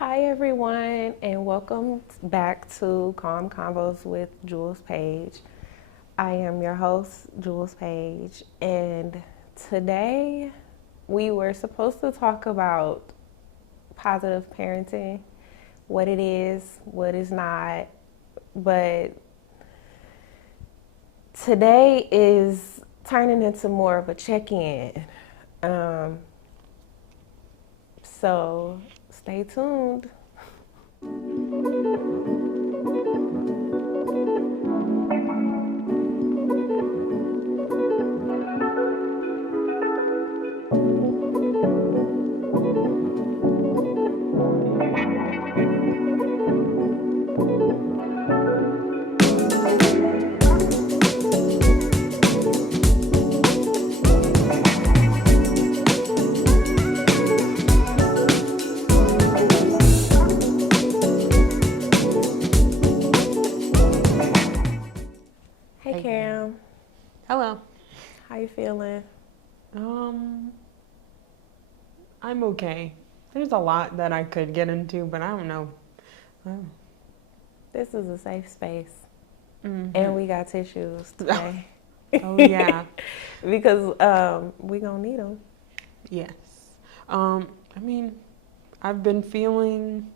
Hi everyone, and welcome back to Convos with Paige. I am your host, Paige, and today we were supposed to talk about positive parenting, what it is, what is not, but today is turning into more of a check-in. So stay tuned. Hey Camm, Hello. how you feeling? I'm okay. There's a lot that I could get into, but I don't know. This is a safe space, Mm-hmm. and we got tissues today. Oh yeah. Because we gonna need them. Yes. I've been feeling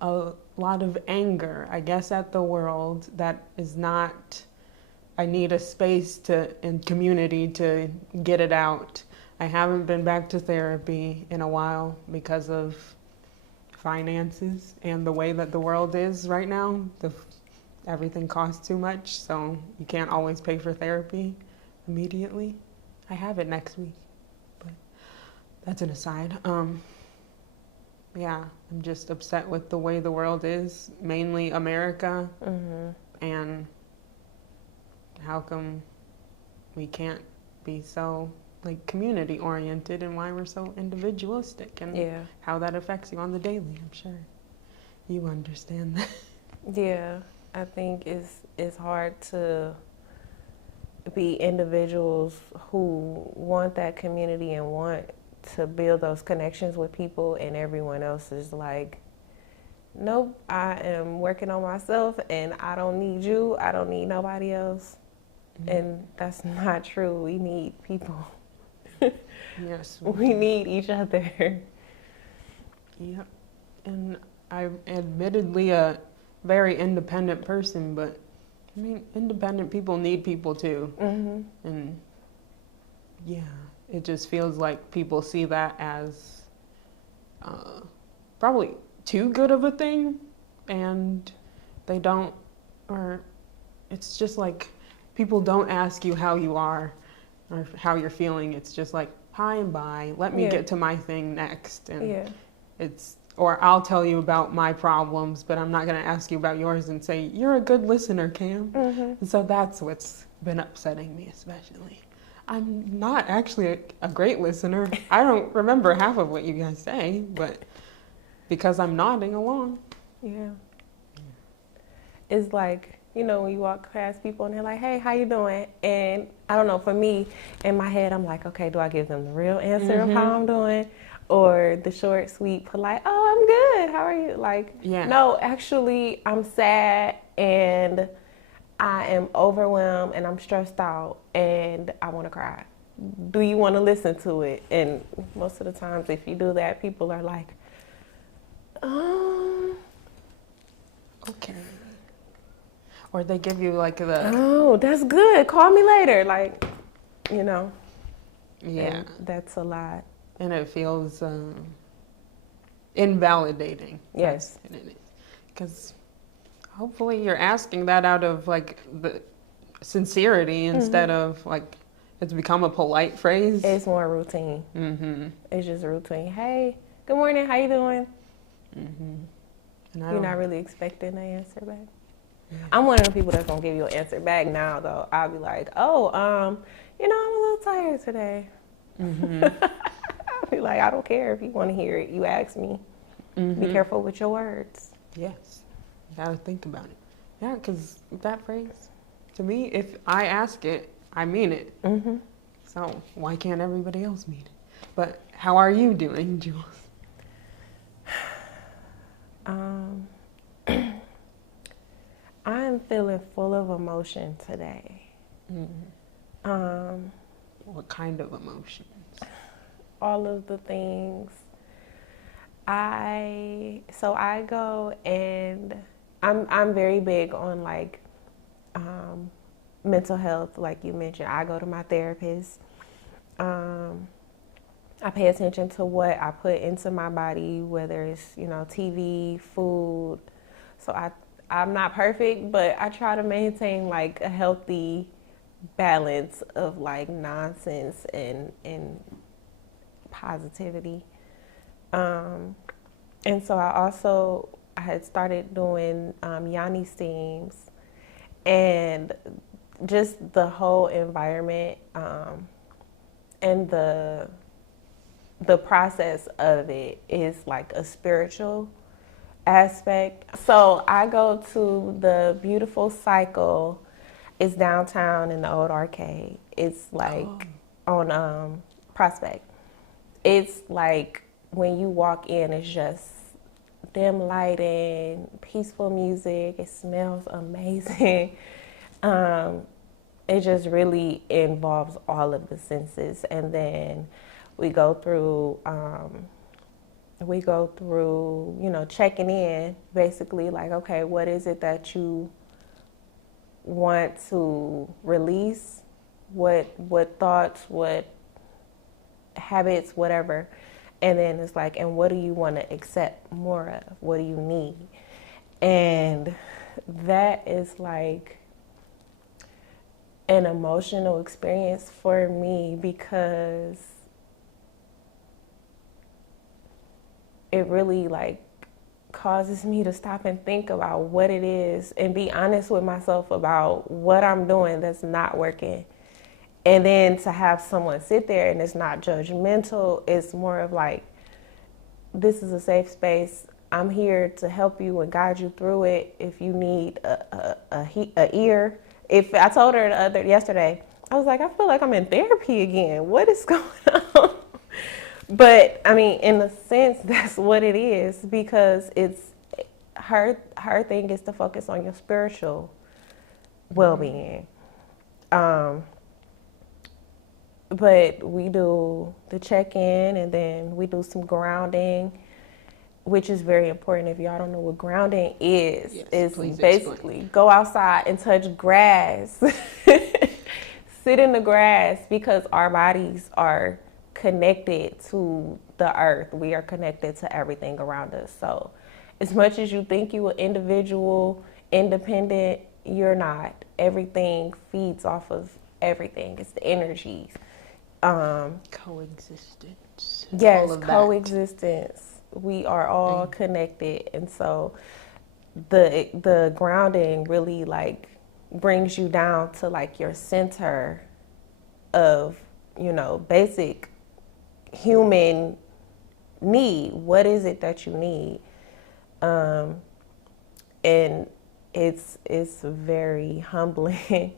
a lot of anger, I guess, at the world that is not. I need a space and community to get it out. I haven't been back to therapy in a while because of finances and the way that the world is right now. Everything costs too much, so you can't always pay for therapy immediately. I have it next week, but that's an aside. Yeah, I'm just upset with the way the world is, mainly America, and how come we can't be so community oriented, and why we're so individualistic, and how that affects you on the daily. I'm sure you understand that. Yeah, I think it's hard to be individuals who want that community and want to build those connections with people, and everyone else is like, nope, I am working on myself and I don't need you, I don't need nobody else. And that's not true. We need people. Yes. We need each other. Yep. And I'm admittedly a very independent person, but I mean, independent people need people too. And yeah, it just feels like people see that as probably too good of a thing, and they don't, or it's just like people don't ask you how you are or how you're feeling. It's just like, hi and bye, let me get to my thing next. And or I'll tell you about my problems, but I'm not going to ask you about yours and say, you're a good listener, Camm. And so that's what's been upsetting me especially. I'm not actually a great listener. I don't remember half of what you guys say, but because I'm nodding along. Yeah. It's like, when you walk past people and they're like, hey, how you doing? And I don't know, for me, in my head, I'm like, okay, do I give them the real answer of how I'm doing? Or the short, sweet, polite, oh, I'm good. How are you? No, actually, I'm sad and I am overwhelmed and I'm stressed out and I want to cry. Do you want to listen to it? And most of the times, if you do that, people are like, okay. Or they give you oh, that's good. Call me later. Yeah. And that's a lot. And it feels invalidating. Yes. Because hopefully you're asking that out of the sincerity instead of it's become a polite phrase. It's more routine. It's just routine. Hey, good morning. How you doing? And you're not really expecting an answer back. I'm one of the people that's gonna give you an answer back now, though. I'll be like, oh, I'm a little tired today. I'll be like, I don't care if you want to hear it. You ask me. Be careful with your words. Yes, you gotta think about it. Yeah, because that phrase, to me, if I ask it, I mean it. So why can't everybody else meet it? But how are you doing, Jules? I'm feeling full of emotion today. What kind of emotions? All of the things. I go and I'm very big on like mental health, like you mentioned. I go to my therapist. I pay attention to what I put into my body, whether it's, TV, food. So I'm not perfect, but I try to maintain like a healthy balance of like nonsense and positivity. And so I had started doing yoni steams, and just the whole environment and the process of it is like a spiritual aspect. So I go to the beautiful Cycle. It's downtown in the old arcade. It's like on Prospect. It's like when you walk in, it's just dim lighting, peaceful music. It smells amazing. It just really involves all of the senses. And then we go through, checking in, basically like, okay, what is it that you want to release? What thoughts, what habits, whatever. And then it's like, and what do you want to accept more of? What do you need? And that is like an emotional experience for me, because it really like causes me to stop and think about what it is and be honest with myself about what I'm doing that's not working. And then to have someone sit there and it's not judgmental, it's more of like, this is a safe space. I'm here to help you and guide you through it. If you need a ear, if I told her yesterday, I was like, I feel like I'm in therapy again. What is going on? But I mean, in a sense, that's what it is, because it's her thing is to focus on your spiritual well-being. But we do the check-in, and then we do some grounding, which is very important. If y'all don't know what grounding is, Yes, it's basically explain. go outside and touch grass. Sit in the grass, because our bodies are connected to the earth. We are connected to everything around us. So as much as you think you're an individual, independent, you're not. Everything feeds off of everything. It's the energies. Coexistence. Yes, coexistence. We are all connected. And so the grounding really like brings you down to like your center of, basic human need. What is it that you need? And it's very humbling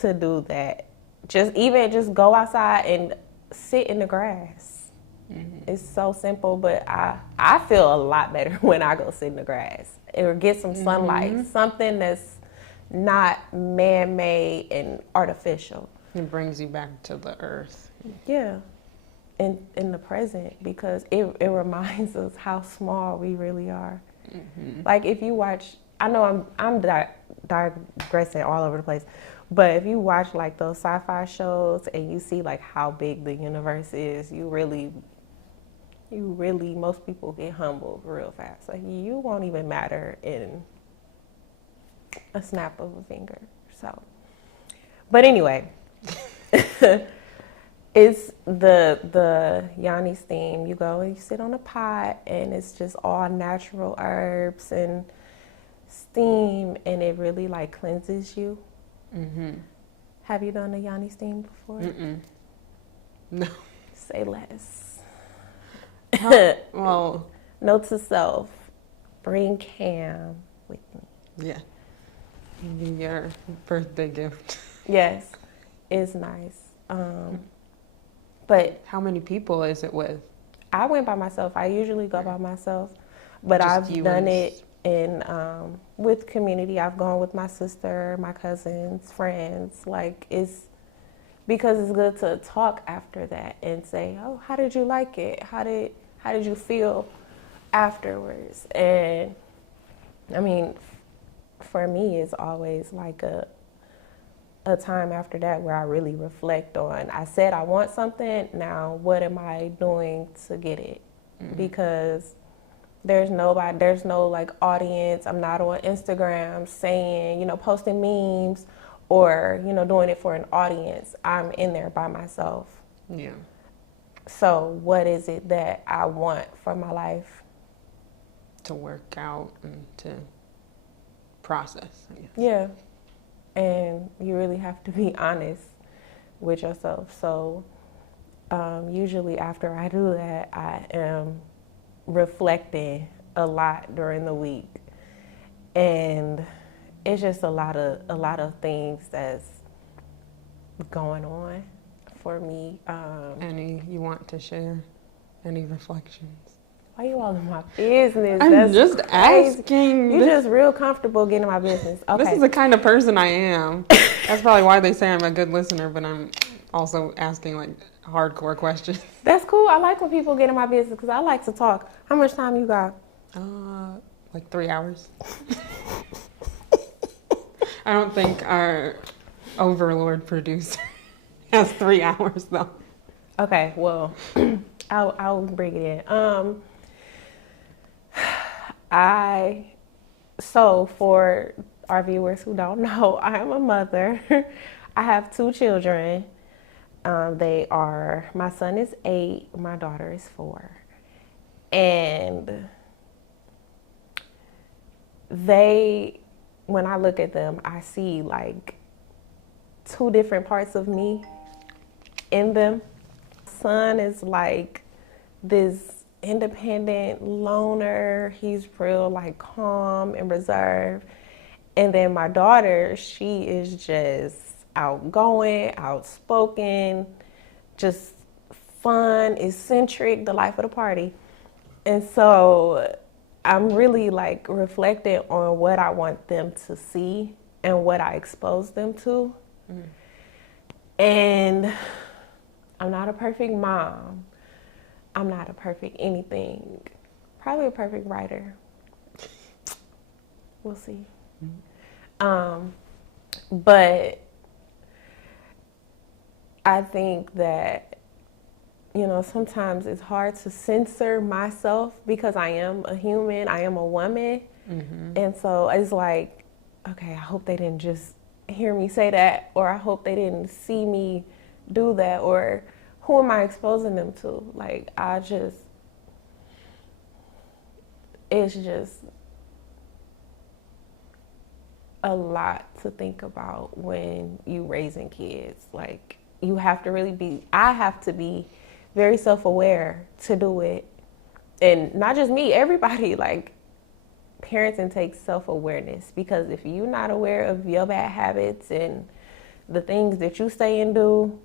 to do that. Just go outside and sit in the grass. Mm-hmm. It's so simple, but I feel a lot better when I go sit in the grass or get some sunlight, something that's not man-made and artificial. It brings you back to the earth. Yeah, in the present, because it reminds us how small we really are. Mm-hmm. Like if you watch, I know I'm digressing all over the place, but if you watch like those sci-fi shows and you see like how big the universe is, you really, most people get humbled real fast. Like you won't even matter in a snap of a finger. So, but anyway, it's the yoni steam. You go and you sit on a pot, and it's just all natural herbs and steam, and it really like cleanses you. Mm-hmm. Have you done a yoni steam before? No. Say less. Well, note to self: bring Camm with me. Yeah. Maybe your birthday gift. Yes, it's nice. But how many people is it with? I went by myself. I usually go by myself, but Just I've you done and- it in with community. I've gone with my sister, my cousins, friends. Like, it's because it's good to talk after that and say, "Oh, how did you like it? How did you feel afterwards?" And I mean, for me, it's always like a time after that where I really reflect on, I said I want something, now what am I doing to get it? Because there's no like audience. I'm not on Instagram saying, posting memes or, doing it for an audience. I'm in there by myself. Yeah. So what is it that I want for my life? To work out and to process, I guess. Yeah. And you really have to be honest with yourself. So usually after I do that, I am reflecting a lot during the week. And it's just a lot of things that's going on for me. Any you want to share? Any reflections? Why you all in my business? I'm That's just crazy. asking. You're just real comfortable getting in my business. Okay. This is the kind of person I am. That's probably why they say I'm a good listener, but I'm also asking like hardcore questions. That's cool. I like when people get in my business because I like to talk. How much time you got? Like 3 hours. I don't think our overlord producer has 3 hours though. Okay, well, I'll bring it in. So for our viewers who don't know, I am a mother. I have 2 children. My son is 8, my daughter is 4. And when I look at them, I see like 2 different parts of me in them. Son is like this independent loner. He's real like calm and reserved. And then my daughter, she is just outgoing, outspoken, just fun, eccentric, the life of the party. And so I'm really like reflecting on what I want them to see and what I expose them to. And I'm not a perfect mom. I'm not a perfect anything. Probably a perfect writer. We'll see. But I think that, sometimes it's hard to censor myself because I am a human, I am a woman. And so it's like, okay, I hope they didn't just hear me say that, or I hope they didn't see me do that, or who am I exposing them to? Like, it's just a lot to think about when you raising kids. Like, I have to be very self-aware to do it. And not just me, everybody, like, parenting takes self-awareness, because if you're not aware of your bad habits and the things that you say and do,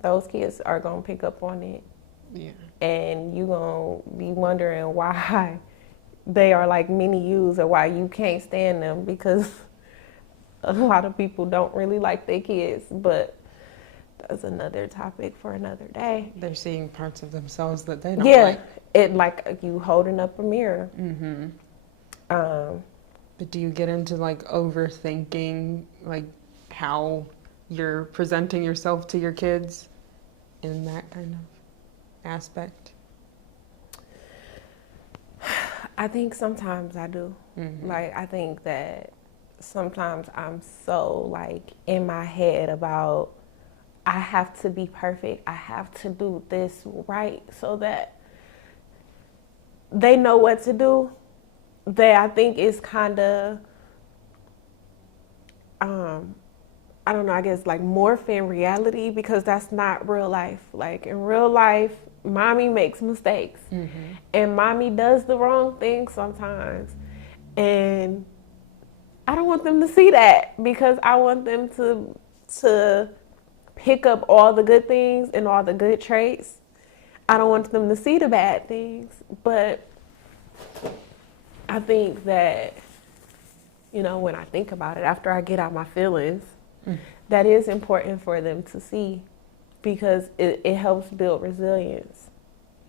those kids are going to pick up on it. Yeah. And you're going to be wondering why they are like mini yous, or why you can't stand them, because a lot of people don't really like their kids. But that's another topic for another day. They're seeing parts of themselves that they don't like. It like you holding up a mirror. But do you get into like overthinking like how you're presenting yourself to your kids in that kind of aspect? I think sometimes I do. Like, I think that sometimes I'm so like in my head about, I have to be perfect. I have to do this right so that they know what to do. That I think is kind of, I don't know, I guess like morphing reality, because that's not real life. Like, in real life, mommy makes mistakes and mommy does the wrong thing sometimes. And I don't want them to see that, because I want them to pick up all the good things and all the good traits. I don't want them to see the bad things, but I think that, you know, when I think about it, after I get out my feelings, that is important for them to see, because it helps build resilience.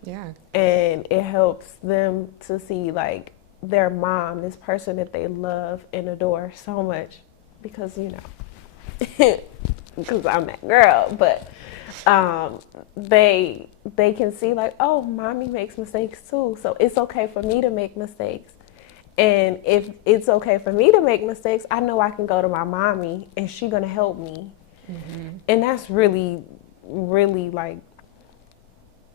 Yeah. And it helps them to see, like, their mom, this person that they love and adore so much, because, you know, because I'm that girl, but they can see, like, oh, mommy makes mistakes too, so it's okay for me to make mistakes. And if it's okay for me to make mistakes, I know I can go to my mommy and she's gonna help me. And that's really, really, like,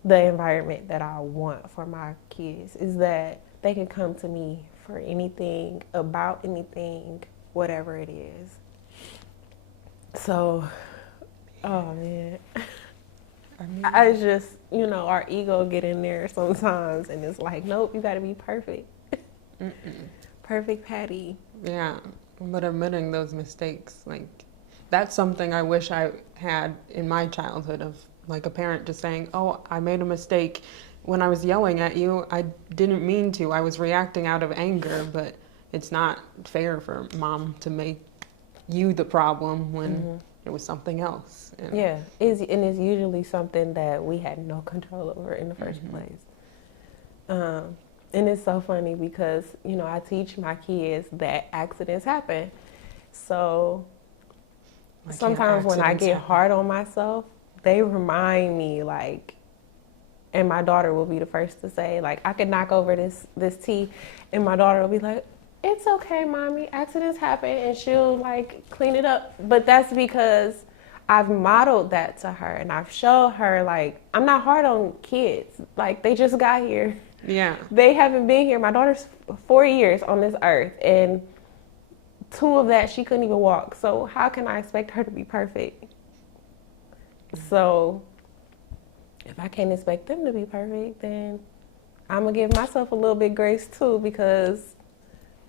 the environment that I want for my kids, is that they can come to me for anything, about anything, whatever it is. So, oh man, I just, you know, our ego get in there sometimes, and it's like, nope, you gotta be perfect. Perfect Patty. Yeah, but admitting those mistakes, like, that's something I wish I had in my childhood, of like a parent just saying, oh, I made a mistake when I was yelling at you. I didn't mean to. I was reacting out of anger, but it's not fair for mom to make you the problem when it was something else. And Yeah, and it's usually something that we had no control over in the first place. And it's so funny because, you know, I teach my kids that accidents happen. So sometimes when I get hard on myself, they remind me, like, and my daughter will be the first to say, like, I could knock over this tea, and my daughter will be like, it's okay, mommy, accidents happen, and she'll, like, clean it up. But that's because I've modeled that to her, and I've showed her, like, I'm not hard on kids. Like, they just got here. Yeah. They haven't been here. My daughter's 4 years on this earth, and 2 of that she couldn't even walk. So how can I expect her to be perfect? So if I can't expect them to be perfect, then I'm gonna give myself a little bit grace too, because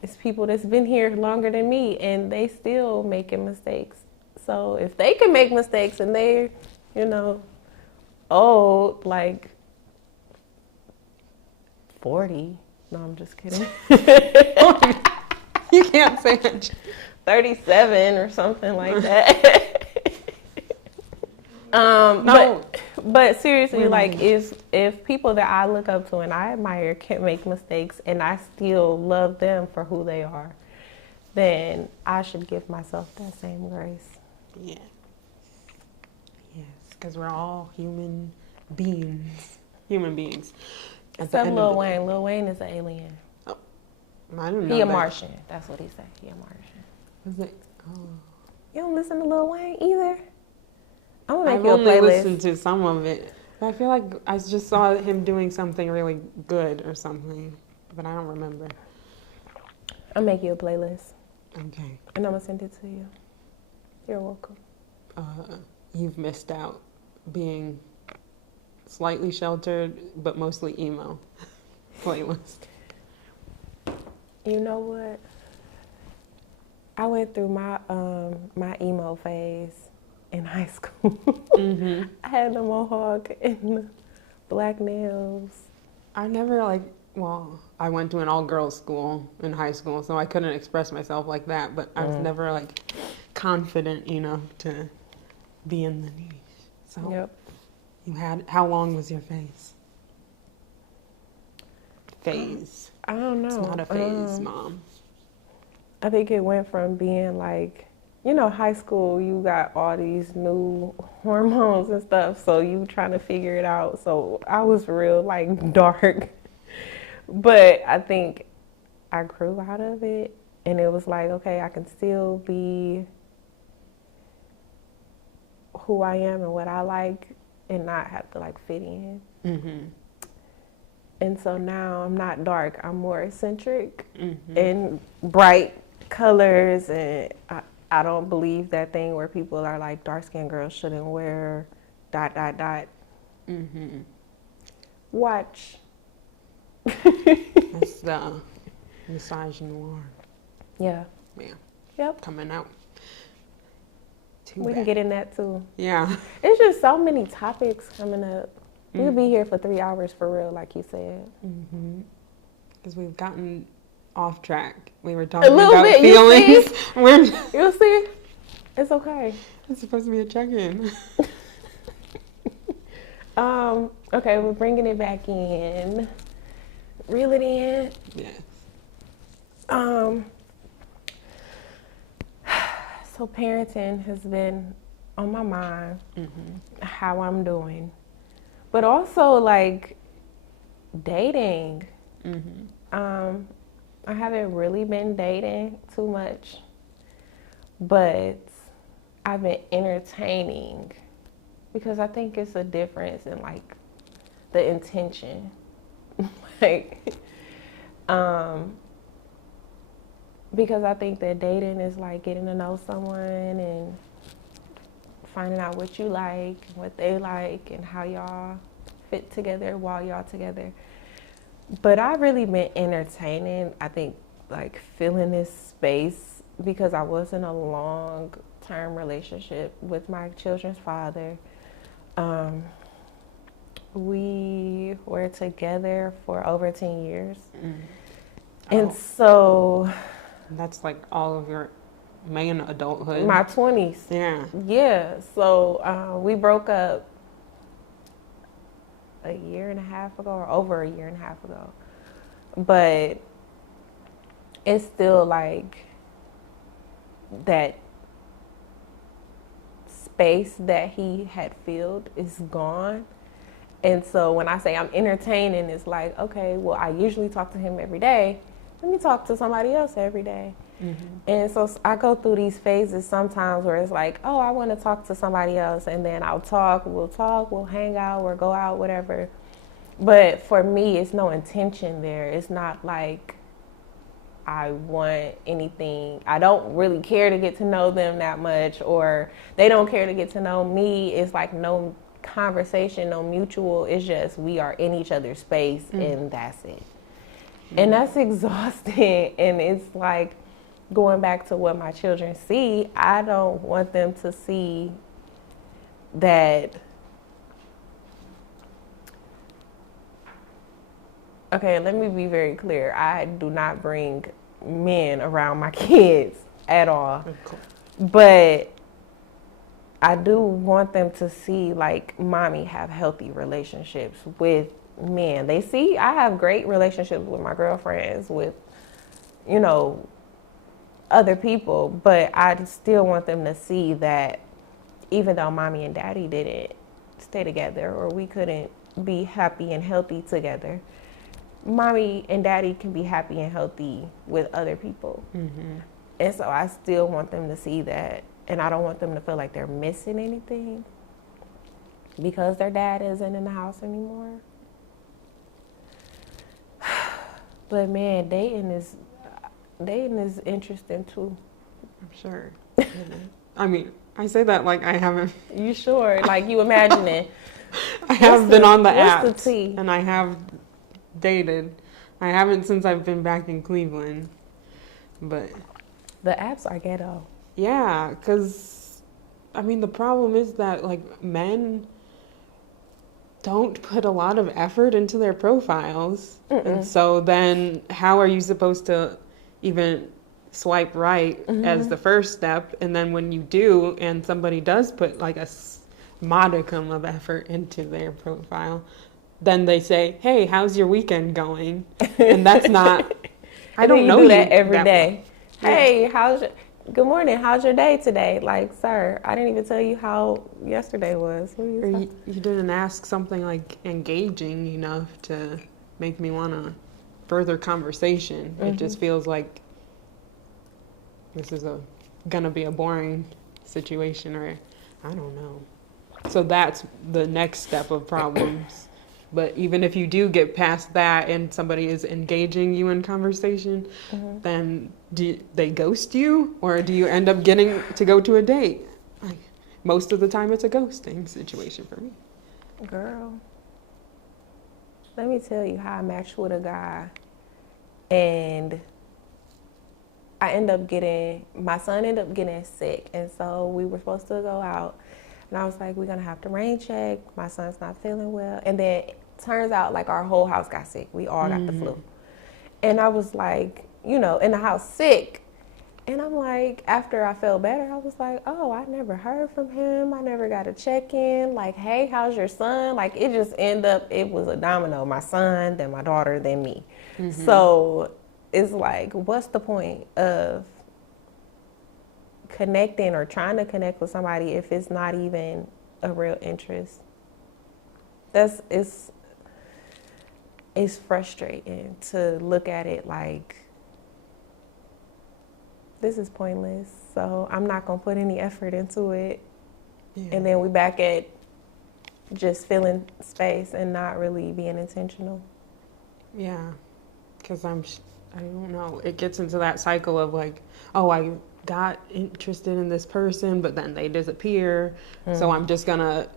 it's people that's been here longer than me and they still making mistakes. So if they can make mistakes and they're, you know, old, like 40. No, I'm just kidding. You can't say it. 37 or something like that. No. But seriously, like, if people that I look up to and I admire can make mistakes and I still love them for who they are, then I should give myself that same grace. Yeah. Yes, because we're all human beings. Human beings. Except Lil Wayne. Lil Wayne is an alien. Oh, I don't know. He a Martian. That's what he said. He a Martian. Was it? Oh. You don't listen to Lil Wayne either? I'm gonna make I've you a only playlist. listened to some of it. I feel like I just saw him doing something really good or something, but I don't remember. I'll make you a playlist. Okay. And I'm gonna send it to you. You're welcome. You've missed out being slightly sheltered, but mostly emo playlist. You know what? I went through my my emo phase in high school. I had the mohawk and the black nails. I never I went to an all-girls school in high school, so I couldn't express myself like that, but I was never like confident, to be in the niche. So Yep. how long was your phase? Phase. I don't know. It's not a phase, Mom. I think it went from being like, high school, you got all these new hormones and stuff, so you trying to figure it out. So I was real, like, dark. But I think I grew out of it, and it was like, okay, I can still be who I am and what I like and not have to, like, fit in. And so now I'm not dark. I'm more eccentric and bright colors, and I don't believe that thing where people are like, dark-skinned girls shouldn't wear ... Watch. That's the misogynoir. Yeah. Yeah. Yep. Coming out. We can get in that too. Yeah. It's just so many topics coming up. We'll be here for 3 hours for real, like you said. Because we've gotten off track. We were talking little about bit, feelings. You'll see. It's okay. It's supposed to be a check-in. Okay, we're bringing it back in. Reel it in. Yes. So parenting has been on my mind, how I'm doing. But also like dating. I haven't really been dating too much, but I've been entertaining because I think it's a difference in like the intention. Because I think that dating is like getting to know someone and finding out what you like, what they like, and how y'all fit together while y'all together. But I've really been entertaining, I think, like filling this space because I was in a long-term relationship with my children's father. We were together for over 10 years. And so... That's like all of your main adulthood. My 20s. Yeah. Yeah. So we broke up a year and a half ago or over a year and a half ago. But it's still like that space that he had filled is gone. And so when I say I'm entertaining, it's like, okay, well, I usually talk to him every day. Let me talk to somebody else every day. And so I go through these phases sometimes where it's like, oh, I want to talk to somebody else. And then we'll hang out or go out, whatever. But for me, it's no intention there. It's not like I want anything. I don't really care to get to know them that much, or they don't care to get to know me. It's like no conversation, no mutual. It's just we are in each other's space and that's it. And that's exhausting. And it's like going back to what my children see. I don't want them to see that. Okay, let me be very clear. I do not bring men around my kids at all. But I do want them to see like mommy have healthy relationships with men. They see I have great relationships with my girlfriends, with, other people, but I still want them to see that even though mommy and daddy didn't stay together or we couldn't be happy and healthy together, mommy and daddy can be happy and healthy with other people. And so I still want them to see that, and I don't want them to feel like they're missing anything because their dad isn't in the house anymore. But man, dating is interesting too. I'm sure. I mean, I say that like I haven't. You sure? Like you imagining? I have been on the apps, what's the tea? and I have dated. I haven't since I've been back in Cleveland, but the apps are ghetto. Yeah, because I mean the problem is that like men don't put a lot of effort into their profiles. And so then how are you supposed to even swipe right as the first step? And then when you do, and somebody does put like a modicum of effort into their profile, then they say, hey, how's your weekend going? And that's not, I don't know you you that every day. Yeah. Hey, good morning, how's your day today? Like, sir, I didn't even tell you how yesterday was. What are you didn't ask something like engaging enough to make me want to further conversation. It just feels like this is gonna be a boring situation, or I don't know. So that's the next step of problems. But even if you do get past that and somebody is engaging you in conversation, then do they ghost you, or do you end up getting to go to a date? Like, most of the time it's a ghosting situation for me. Girl, let me tell you how I matched with a guy, and my son ended up getting sick. And so we were supposed to go out. And I was like, we're going to have to rain check. My son's not feeling well. And then it turns out like our whole house got sick. We all got the flu. And I was like, in the house sick. And I'm like, after I felt better, I was like, oh, I never heard from him. I never got a check-in. Like, hey, how's your son? Like, it just it was a domino. My son, then my daughter, then me. So it's like, what's the point of connecting or trying to connect with somebody if it's not even a real interest? It's frustrating to look at it like, this is pointless, so I'm not gonna put any effort into it. Yeah. And then we back at just filling space and not really being intentional. Yeah, because I don't know, it gets into that cycle of like, oh, I got interested in this person, but then they disappear, so I'm just gonna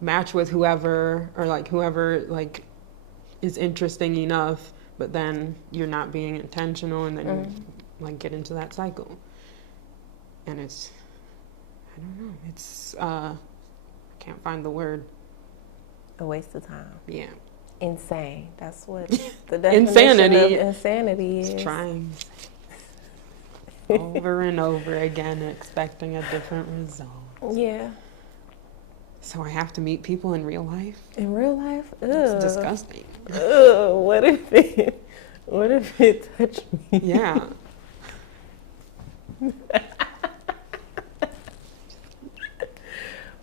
match with whoever, or like whoever like is interesting enough, but then you're not being intentional, and then you like get into that cycle. And it's, I don't know, it's I can't find the word. A waste of time. Yeah. Insane. That's what the definition insanity. Of insanity is. It's trying over and over again, expecting a different result. Yeah. So I have to meet people in real life? In real life? Ugh. It's disgusting. Ugh, what if it touched me? Yeah.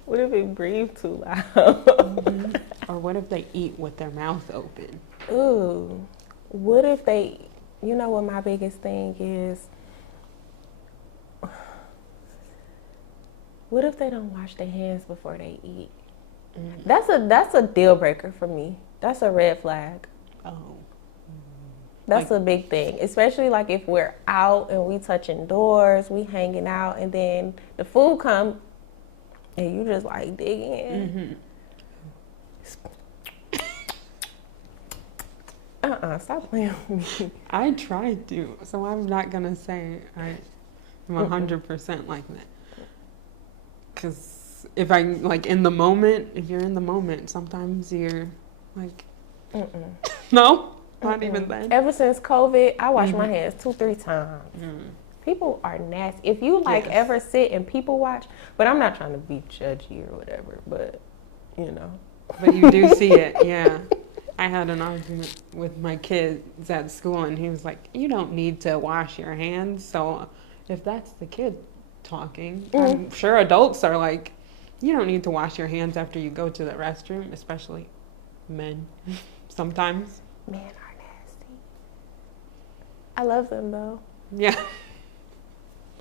What if it breathed too loud? Or what if they eat with their mouth open? Ooh. What if they, what my biggest thing is? What if they don't wash their hands before they eat? That's a deal breaker for me. That's a red flag. Oh. That's a big thing, especially like if we're out and we touching doors, we hanging out, and then the food come and you just like dig in. Stop playing with me. I tried to, so I'm not gonna say I'm 100% like that. Because if I like in the moment, if you're in the moment, sometimes you're like, no. Not even then. Ever since COVID, I wash my hands 2-3 times. People are nasty. If you ever sit and people watch, but I'm not trying to be judgy or whatever, but But you do see it, yeah. I had an argument with my kids at school, and he was like, you don't need to wash your hands. So if that's the kid talking, I'm sure adults are like, you don't need to wash your hands after you go to the restroom, especially men sometimes. Men are nasty. I love them though. Yeah.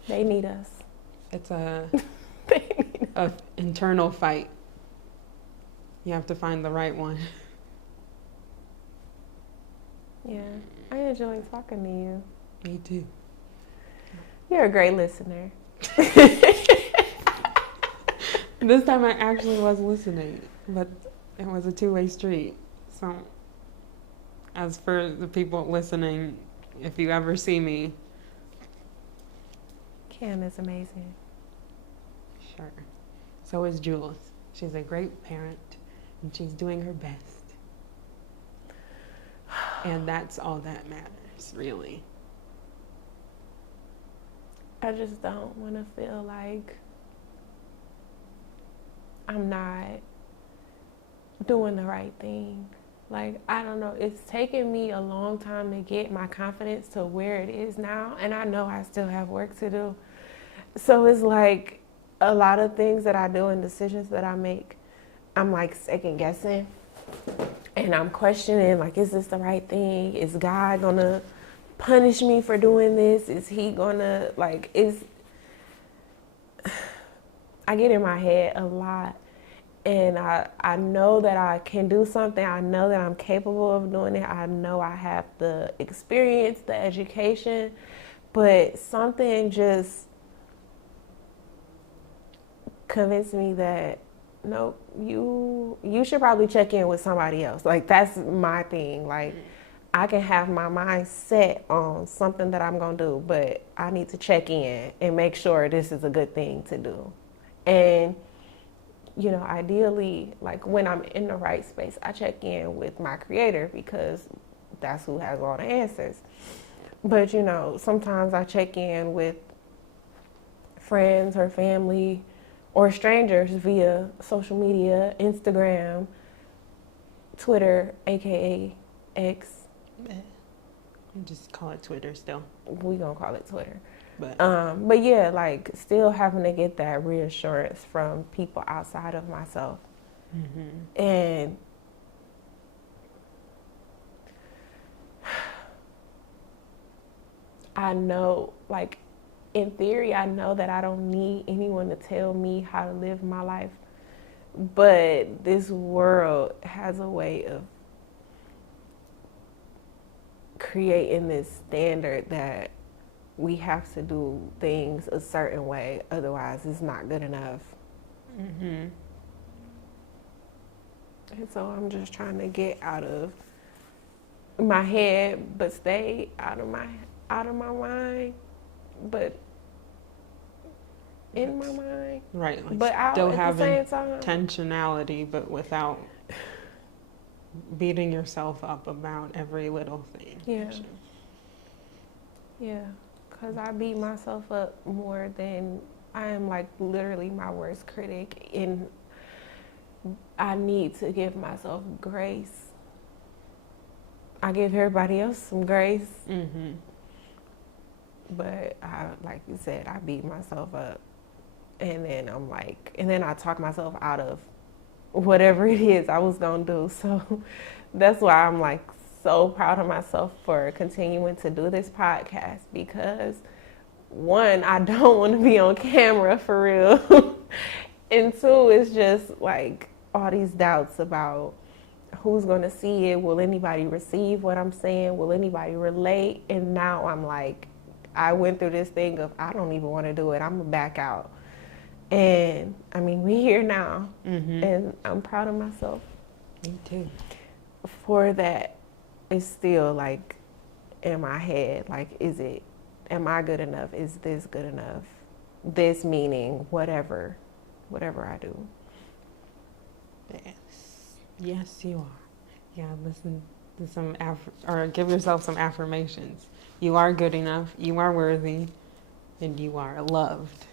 They need us. It's a internal fight. You have to find the right one. Yeah. I enjoy talking to you. Me too. You're a great listener. This time I actually was listening, but it was a two-way street. So as for the people listening, if you ever see me, Camm is amazing. Sure. So is Jules. She's a great parent, and she's doing her best. And that's all that matters, really. I just don't want to feel like I'm not doing the right thing. Like, I don't know, it's taken me a long time to get my confidence to where it is now, and I know I still have work to do. So it's like a lot of things that I do and decisions that I make, I'm like second guessing, and I'm questioning, like, is this the right thing? Is God gonna punish me for doing this? Is he gonna, like, I get in my head a lot. And I know that I can do something. I know that I'm capable of doing it. I know I have the experience, the education, but something just convinced me that, nope, you should probably check in with somebody else. Like, that's my thing. Like, I can have my mind set on something that I'm going to do, but I need to check in and make sure this is a good thing to do. And, you know, ideally, like when I'm in the right space, I check in with my creator because that's who has all the answers. But, you know, sometimes I check in with friends or family or strangers via social media, Instagram, Twitter, aka X. Just call it Twitter still. We gonna call it Twitter. But Yeah, like still having to get that reassurance from people outside of myself. mm-hmm. And I know, like, in theory, I know that I don't need anyone to tell me how to live my life. But this world has a way of creating this standard that we have to do things a certain way, otherwise it's not good enough. Mm-hmm. And so I'm just trying to get out of my head, but stay out of my mind, but in my mind. Right, like but still out having at the same time. intentionality, but without beating yourself up about every little thing. Yeah. Yeah, because I beat myself up more than I am, like, literally my worst critic, and I need to give myself grace. I give everybody else some grace, Mm-hmm. but like you said, I beat myself up, and then I talk myself out of whatever it is I was gonna do. So that's why I'm like so proud of myself for continuing to do this podcast, because one, I don't want to be on camera for real, and two, it's just like all these doubts about who's going to see it. Will anybody receive what I'm saying? Will anybody relate? And now I'm like, I went through this thing of I don't even want to do it. I'm gonna back out. And I mean, we're here now, Mm-hmm. and I'm proud of myself Me too. for that. It's still like in my head, like, am I good enough? Is this good enough? This meaning whatever I do. Yes, you are. Yeah, listen to some or give yourself some affirmations. You are good enough. You are worthy, and you are loved.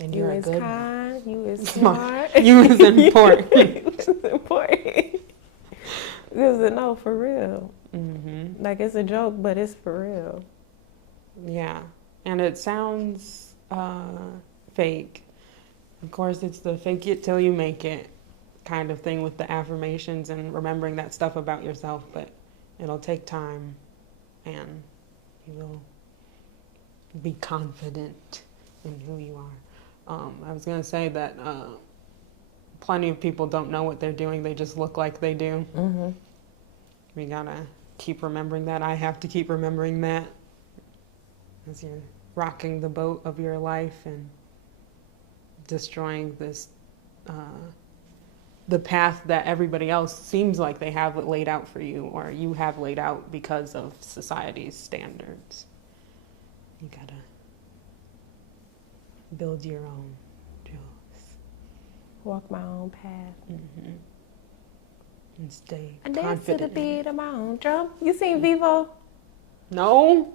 And You you're is a good kind. You is Smart. smart. You is important. You is important. Because no, for real. Mm-hmm. Like, it's a joke, but it's for real. Yeah, and it sounds fake. Of course, it's the fake it till you make it kind of thing with the affirmations and remembering that stuff about yourself, but it'll take time, and you will be confident in who you are. I was going to say that plenty of people don't know what they're doing. They just look like they do. Mm-hmm. We got to keep remembering that. I have to keep remembering that as you're rocking the boat of your life and destroying this, the path that everybody else seems like they have laid out for you, or you have laid out because of society's standards. You got to build your own, Jules. Walk my own path. Mm-hmm. And stay I dance confident. to the beat of my own drum. You seen Vivo? No.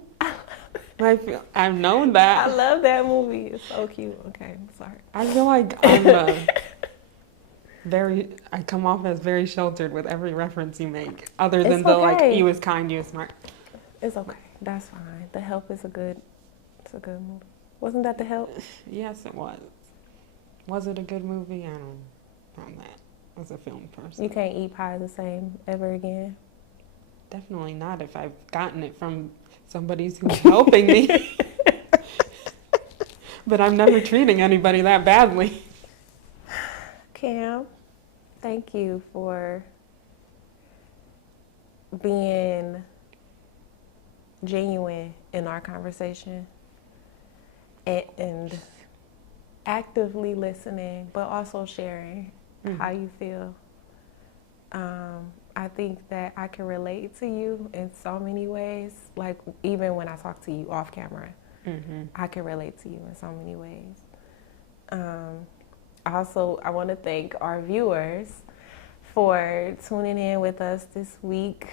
I've known that. I love that movie. It's so cute. Okay, I'm sorry. I feel like I'm I come off as very sheltered with every reference you make, other than It's the okay. like, you was kind, you was smart. It's okay. That's fine. The Help is a good movie. Wasn't that The Help? Yes, it was. Was it a good movie? I'm that as a film person. You can't eat pie the same ever again. Definitely not if I've gotten it from somebody who's helping me. But I'm never treating anybody that badly. Camm, thank you for being genuine in our conversation and actively listening, but also sharing how you feel. I I think that I can relate to you in so many ways. Like, even when I talk to you off camera, I can relate to you in so many ways. Also, I want to thank our viewers for tuning in with us this week.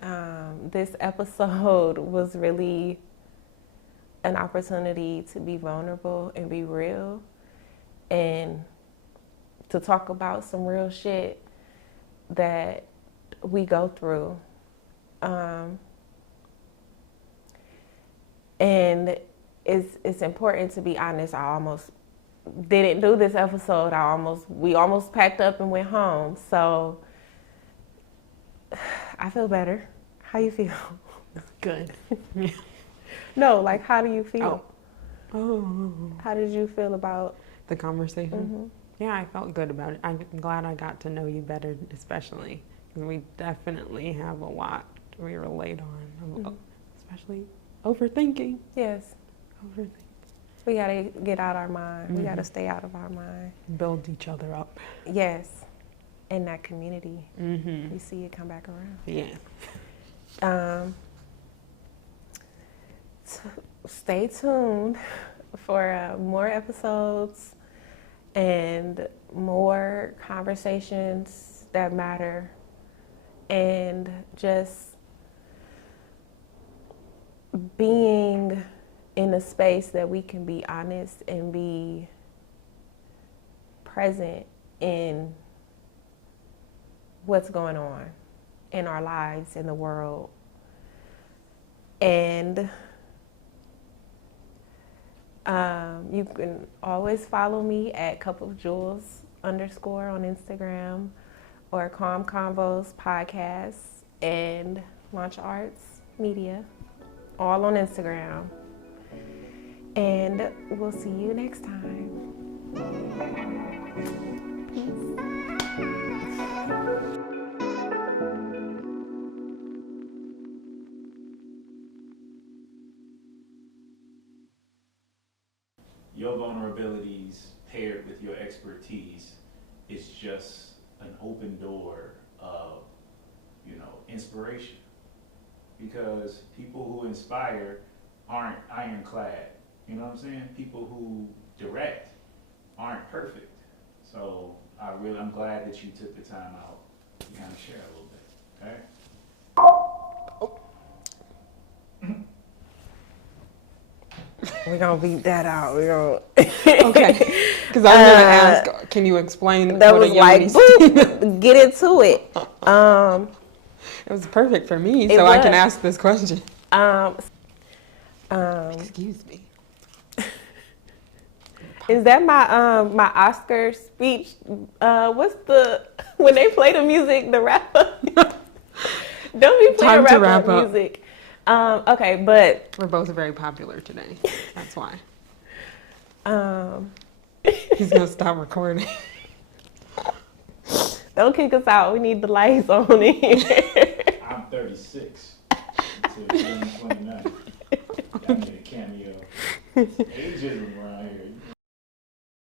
This episode was really an opportunity to be vulnerable and be real and to talk about some real shit that we go through. And it's important to be honest. I almost didn't do this episode. We almost packed up and went home. So I feel better. How you feel? Good. No, like, how do you feel? Oh. How did you feel about The conversation? Yeah, I felt good about it. I'm glad I got to know you better, especially. We definitely have a lot we relate on, especially overthinking. Yes. Overthinking. We gotta get out our mind. We gotta stay out of our mind. Build each other up. Yes. In that community. You see it come back around. Yeah. Stay tuned for more episodes and more conversations that matter, and just being in a space that we can be honest and be present in what's going on in our lives, in the world. And you can always follow me at cupofjules_ on Instagram, or Convos podcast and LaunchArts Media, all on Instagram. And we'll see you next time. Your vulnerabilities paired with your expertise is just an open door of, inspiration. Because people who inspire aren't ironclad. You know what I'm saying? People who direct aren't perfect. So I'm glad that you took the time out to kind of share a little bit. Okay? We're gonna beat that out. Okay. Because I was gonna ask, can you explain that what was a like, yoni boop, get into it. It was perfect for me, so I can ask this question. Excuse me. Is that my Oscar speech? What's when they play the music, the wrap up? Don't be playing wrap up music. Okay, but we're both very popular today. That's why. He's gonna stop recording. Don't kick us out. We need the lights on in here. I'm 36 to 29. I made a cameo. Ageism around here.